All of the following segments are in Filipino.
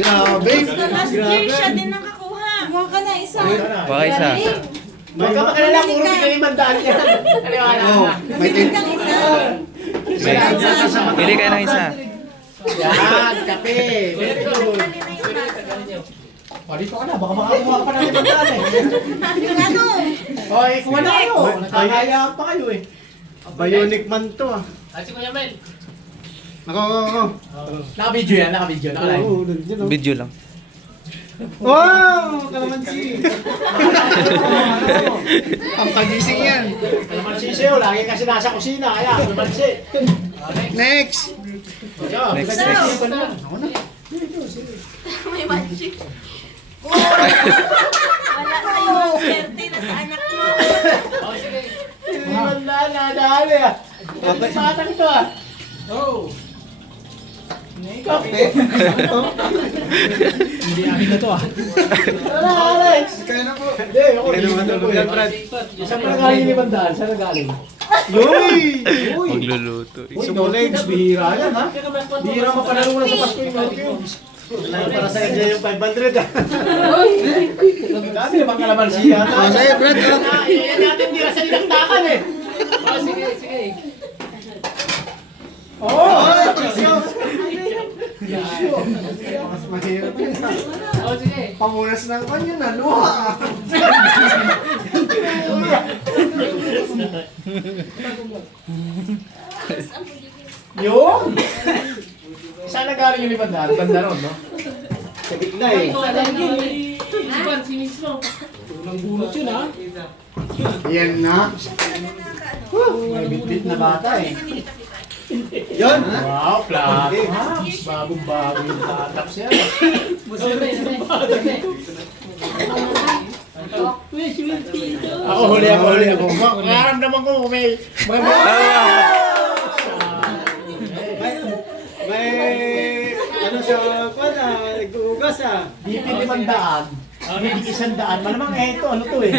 Grabe. Last year siya din nakakuha. Kuha ka na isa. Baka isa. Huwag ka makalala, puro bigay 500 yan. Oh, may Bigyan kang isa. Pili kayo ng isa. Yan, kape. Very good. O, dito ka na. Baka makakuha pa ng 500 eh. Yung ano? O, kuha na kayo. Nakakaya pa kayo eh. Bionic man to ah. Si Kuya Mel. Ako. Naka-video yan, naka-video. Naka-live. Oo, nandiyan oh. Video lang. Wow! Kalamansi! Ang pagising yan. Kalamansi siyo, lagi kasi nasa kusina. Kaya, kalamansi. Next! Next. Ako na. May magic. Wala sa'yo ang swerte na sa anak mo. O, sige. Hindi man nadali ah. Batang to ah. Oh. Kape. Hindi akin na to ah. Wala, Alex. Kaya na po. Hindi, ako. Kaya naman tulugan, Brad. Saan pa nagaling ni Bandaan? Saan nagaling? Uy! Magluluto. Uy, Dolegs, bihira yan ha? Bihira mapanalo mo na sa Pasko yung Norcube. Para sa inyo yung 500 ah. Ang dami naman kalamansi yata. Oh, sa'yo, Brad. Oh. Yan natin tira sa dinaktakan eh. Oh, sige, sige. Oh! Mas mahirap yun. Oh, sige. Pamunas ng kanya na, luha. Yun! Saan nagaling yung libandaan? Banda ron, no? Sa gitna eh. Yan na. May bitbit na bata eh. Yan. Wow, flat. Bagong-bago yung tataps yan. Ako, huli ako. Nararamdaman ko may... May ano sa pan ah, nag-uugas ah. BP 500. Hindi 100. Malamang eh ito, ano to eh?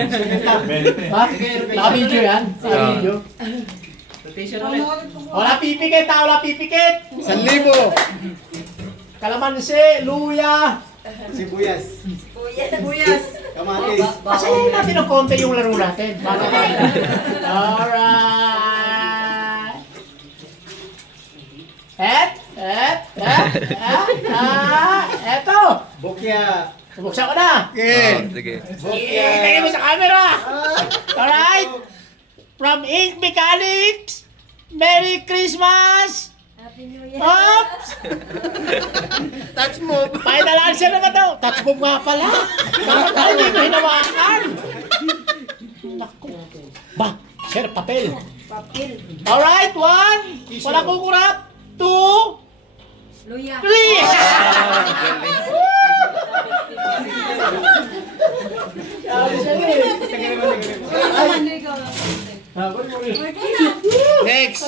Ha? Naka-video yan? Naka-video? Wala pipikit ha, wala pipikit! 1,000. Kalamansi, luya! Sibuyas. Buyas. Kamatis. Pasayin natin ng konti yung laro natin. Alright! Eto! Bukya. Buksan ko na! Okay. Sige. Ilagay mo sa camera! Alright! From Ink Mechanics! Merry Christmas! Happy New Year. Oops! Touch mo. Final answer na ba ito? Touch move nga pala! Bakit tayo hindi ko hinawakan? Naku! Ba? Sir, papel! Papel. Alright, 1! Wala kukurap! 2! Luya. 3! Next.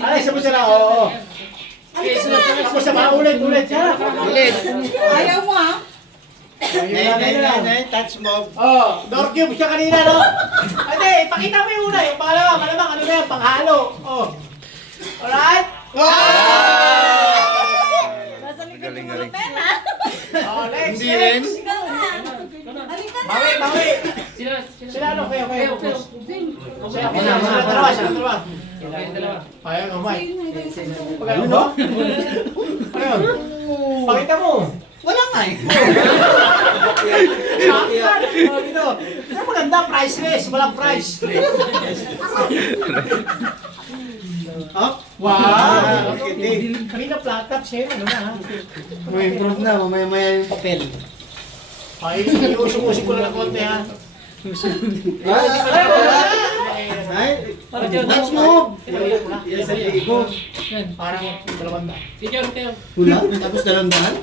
Ay, sabi sila, oo. Tapos sa mga ulit siya. Ulit. Ayaw mo ha? Nay, touch mo. Oh, door cube siya kanina, no? Hindi, ipakita mo yung una, yung pangalawa, malamang ano na yan, panghalo. Oh. Alright? Nasa likod Galing, yung galing. mga pena. Oh, next, Hindi rin. next. Ikaw na. Halika na. Bawi. Sila ano, kayo. Sila dalawa. Ayun, oh, Mike. Pagano ba? Ayun. Pakita mo. Wala nga eh. Saksan. Oh, dito. Ano maganda, priceless. Walang price. Up. Wow. Okay. Kanina flat top siya, ano na ha? May improve na, mamaya-maya yung papel. Ay, usok-usok ko na ng konti ha. Ay, touch mo. Yan sa ligo. Parang dalawang daan. Pula? Tapos dalandahan?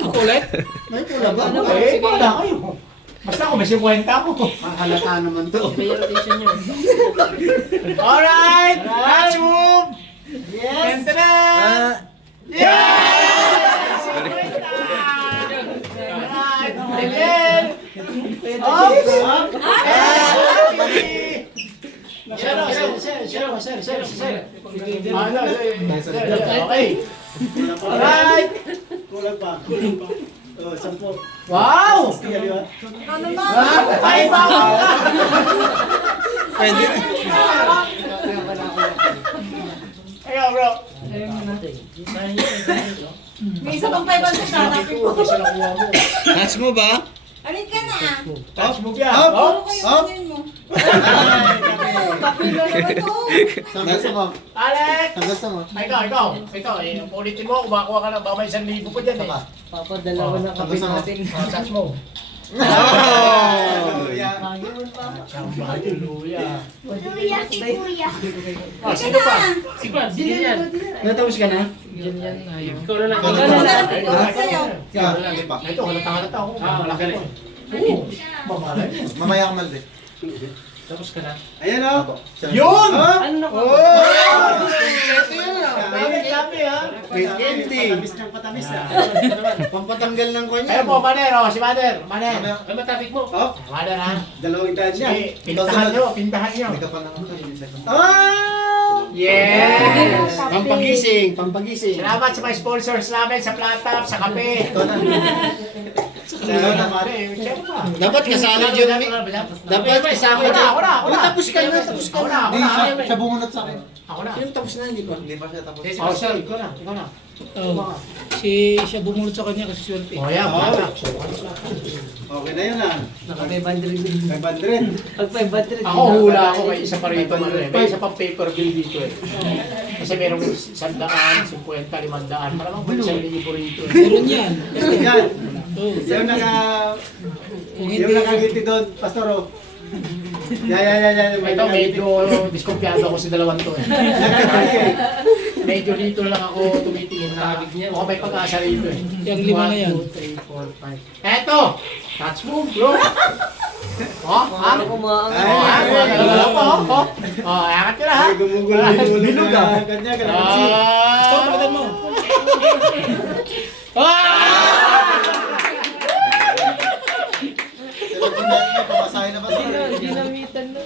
Ako ulit? May pula ba? Eh, wala kayo. Basta ako, may 50 ako. Mahalata naman to. Alright! Let's move! Yes! Tantana! Yes! Alright! Again! Up! Sir. Okay. Alright! Kulang pa. Oh, 10. Wow! Kaya di ba? Ano naman? Ay, bawal ka! Pwede. Ayaw, bro. May isa pang 500 na hanapin ko. Touch mo ba? Halika na. Touch mo yan. Up! Puro ko yung Up! ganyan mo. Ay, kami. Kapilo naman to. Saan gusto mo? Alex! Saan gusto mo? Ikaw, ulitin mo, kumakuha ka ng baka may 1,000 po dyan eh. Papa, dalawa na Saan kape gusto mo? natin. Touch mo. Oh! Yeah. Hallelujah. Kuya, si Kuya. Oh, sino pa? Natapos ka na? Ikaw na lang. Ikaw na lang. Ikaw sa'yo. Ito, halata ako. Malaki rin. Oo, mamalay. Mamaya ka malde. Tapos ka na. Ayan o. Yun! Ano na Oh! Ito yun ah. Dami ha. Wait, ending. Patamis ng patamis na. Pampatanggal ng kanya. Ayun po, Maner. O, si Maner. Maner. Ay, matapik mo. Oh, Maner ha. dalawang daan niya. Sige, pintahan nyo. Pintahan nyo. Hindi ka pa nakakalimutan. Ah! Yes! Pampagising, pampagising. Salamat sa mga sponsors namin sa Platap, sa kape. Ito na. Ikaw na, Mare. Check pa. Dapat kasali dyan. Dapat kasama Ako na, dyan. ako na, ako na. Tapos ka na, tapos ka Ako na, na. ako Hindi, na. siya bumunot sa akin. Ako na. Sino tapos na, hindi pa? Hindi pa siya tapos. Oh, sir, ikaw na, ikaw na. Oh. Siya bumunod sa kanya kasi swerte. Oh, yan, bata. Okay na yun ah. Naka 500 din. 500. Pag 500. Ako hula ako, may isa pa rito. May isa pang paper bill dito eh. Kasi merong 100, 50, 500. Malamang ba isang libo rito eh. Meron yan. Yan. Oh. Yung Kung hindi, yung nakangiti doon, Pastoro. Yan. Ito, medyo diskumpiyado ako sa dalawang to eh. Medyo dito lang ako tumitingin na mukhang may pag-asa rito eh. Yung lima na yan. 1, 2, 3, 4, 5. Eto! Touch move, bro! Oh, ha? kumaang. Oh, ha? Dalawa pa, oh. Oh, akat ka na, ha? Gumugul-gulog Bilog, na. ah. Kanya, kalamansi. Gusto ko palitan mo. Pamasahe na ba? Ginamitan na. Go.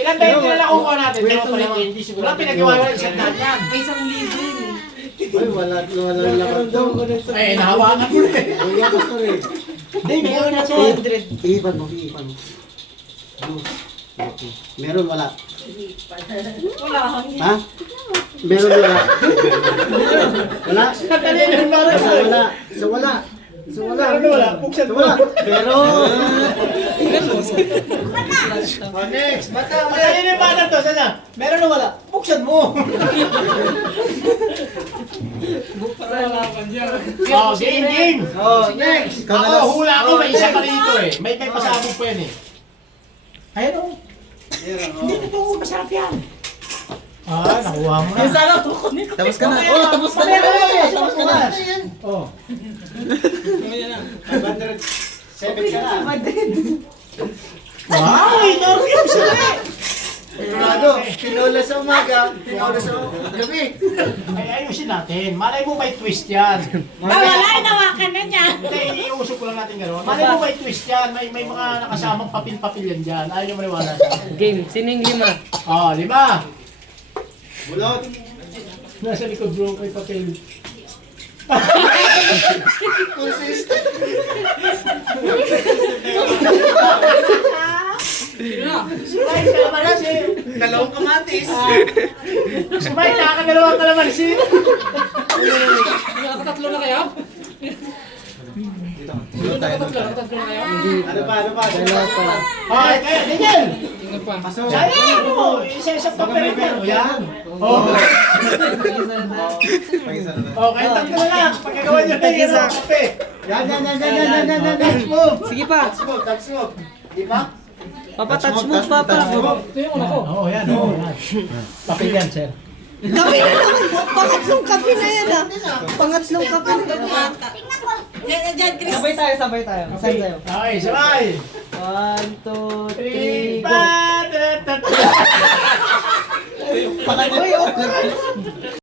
Ilan ba yung kinalakuha natin? Wala pinagawa yung isang daan yan. May 1,000. Ay, wala laman daw. Eh, nahawakan mo na eh. Ay, Pastor eh. Hindi, meron na 200. Iipan mo. Meron, wala. Wala. Ha? Meron, wala. Wala? Nadali na yung mga Basta wala. So, wala. So, wala. Ano wala? Buksan So, mo. wala. Meron. Oh, next. Madali na yung bata to. Sana? Meron o wala? Buksan mo. Oh, game. Oh, next. Ikaw na Ako, last. hula ako. May isa pa rito eh. May pasabog po yan eh. Ayan o. Meron, oh. Hindi na ito. Masarap yan. Ah, nakuha mo na. Sana kukunin ko. Tapos ka na. Oh, tapos ka na. Tapos ka na. Oh. 507 ka na. Wow, ito yung sila. Sigurado, tinola sa umaga, tinola sa gabi. Ay, ayusin natin. Malay mo may twist yan. Wala, nawakan na niya. Hindi, iusok ko lang natin gano'n. Malay mo may twist yan. May mga nakasamang papil-papil yan dyan. Ayaw nyo maniwala sa akin. Game, sino yung lima? Oh, 5. Bulot. Nasa likod bro, may papel. Consistent. Sumay, kalamansi. Dalawang kamatis. Sumay, nakakadalawang kalamansi. Nakatatlo na kayo? Nakatatlo na kayo? Ano pa? Dalawa pa. Okay, kaya, Daniel. Tingnan pa. Paso. Ay, ano mo? Isa-isang papel yan. O, yan. Oh. Pag-isa na. Okay, tatlo na lang. Pagkagawa nyo na yun, kape. Yan. Touch move. Sige pa. Touch move. Di ba? Papa, touch mo, Papa. Ito yung una ko. Oo, yan. Oo, yan. Papel yan, sir. Kape na naman. Pangatlong kape na yan ah. Pangatlong kape na yan. Diyan, Chris. Sabay tayo. Saan tayo? Okay, sabay. 1, 2, 3, 3, go. 4. Uy, okay.